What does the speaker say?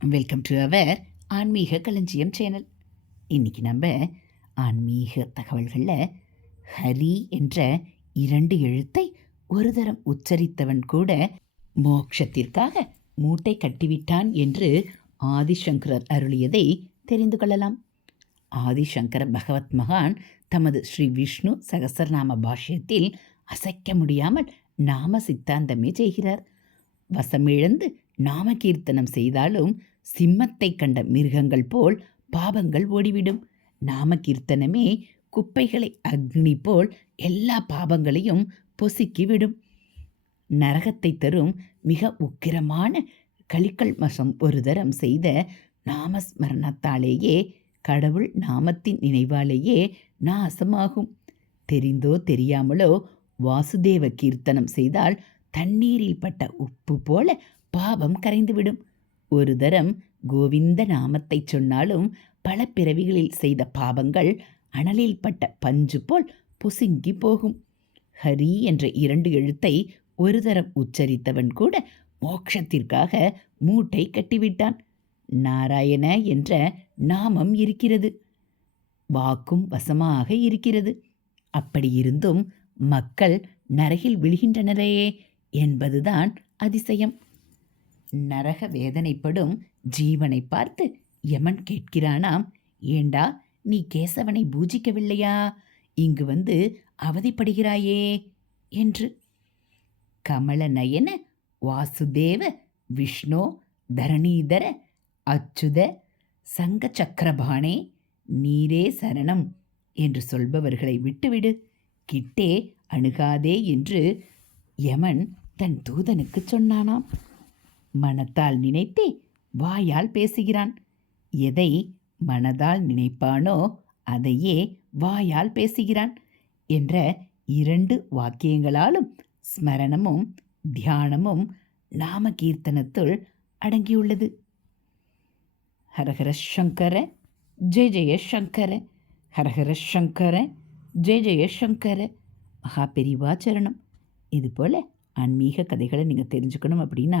Welcome to our ஆன்மீக களஞ்சியம் channel இன்றைக்கி நம்ம ஆன்மீக தகவல்களில் ஹரி என்ற இரண்டு எழுத்தை ஒரு தரம் உச்சரித்தவன் கூட மோட்சத்திற்காக மூட்டை கட்டிவிட்டான் என்று ஆதிசங்கரர் அருளியதை தெரிந்து கொள்ளலாம். ஆதிசங்கர பகவத் மகான் தமது ஸ்ரீ விஷ்ணு சகசரநாம பாஷ்யத்தில் அசைக்க முடியாமல் நாம சித்தாந்தமே செய்கிறார். வசமிழந்து நாம கீர்த்தனம் செய்தாலும் சிம்மத்தை கண்ட மிருகங்கள் போல் பாபங்கள் ஓடிவிடும். நாம கீர்த்தனமே குப்பைகளை அக்னி போல் எல்லா பாபங்களையும் பொசுக்கிவிடும். நரகத்தை தரும் மிக உக்கிரமான கலிக்கல் மசம் ஒரு தரம் செய்த நாமஸ்மரணத்தாலேயே கடவுள் நாமத்தின் நினைவாலேயே நாசமாகும். தெரிந்தோ தெரியாமலோ வாசுதேவ கீர்த்தனம் செய்தால் தண்ணீரில் பட்ட உப்பு போல பாவம் கரைந்துவிடும். ஒரு தரம் கோவிந்த நாமத்தை சொன்னாலும் பல பிறவிகளில் செய்த பாவங்கள் அனலில் பட்ட பஞ்சு போல் பொசுங்கி போகும். ஹரி என்ற இரண்டு எழுத்தை ஒரு தரம் உச்சரித்தவன் கூட மோட்சத்திற்காக மூட்டை கட்டிவிட்டான். நாராயண என்ற நாமம் இருக்கிறது. வாக்கும் வசமாக இருக்கிறது. அப்படியிருந்தும் மக்கள் நரகில் விழுகின்றனரே என்பதுதான் அதிசயம். நரக வேதனைப்படும் ஜீவனை பார்த்து யமன் கேட்கிறானாம் ஏண்டா நீ கேசவனை பூஜிக்கவில்லையா? இங்கு வந்து அவதிப்படுகிறாயே என்று. கமலநயன வாசுதேவ விஷ்ணு தரணீதர அச்சுத சங்க சக்கரபாணே நீரே சரணம் என்று சொல்பவர்களை விட்டுவிடு. கிட்டே அணுகாதே என்று யமன் தன் தூதனுக்கு சொன்னானாம். மனத்தால் நினைத்தே வாயால் பேசுகிறான். எதை மனதால் நினைப்பானோ அதையே வாயால் பேசுகிறான் என்ற இரண்டு வாக்கியங்களாலும் ஸ்மரணமும் தியானமும் நாம கீர்த்தனத்துள் அடங்கியுள்ளது ஹரஹர சங்கர ஜெய ஜெய சங்கர ஹரஹர சங்கர ஜெய ஜெய சங்கர மகா பெரிவா சரணம் இதுபோல் ஆன்மீக கதைகளை நீங்கள் தெரிஞ்சுக்கணும் அப்படின்னா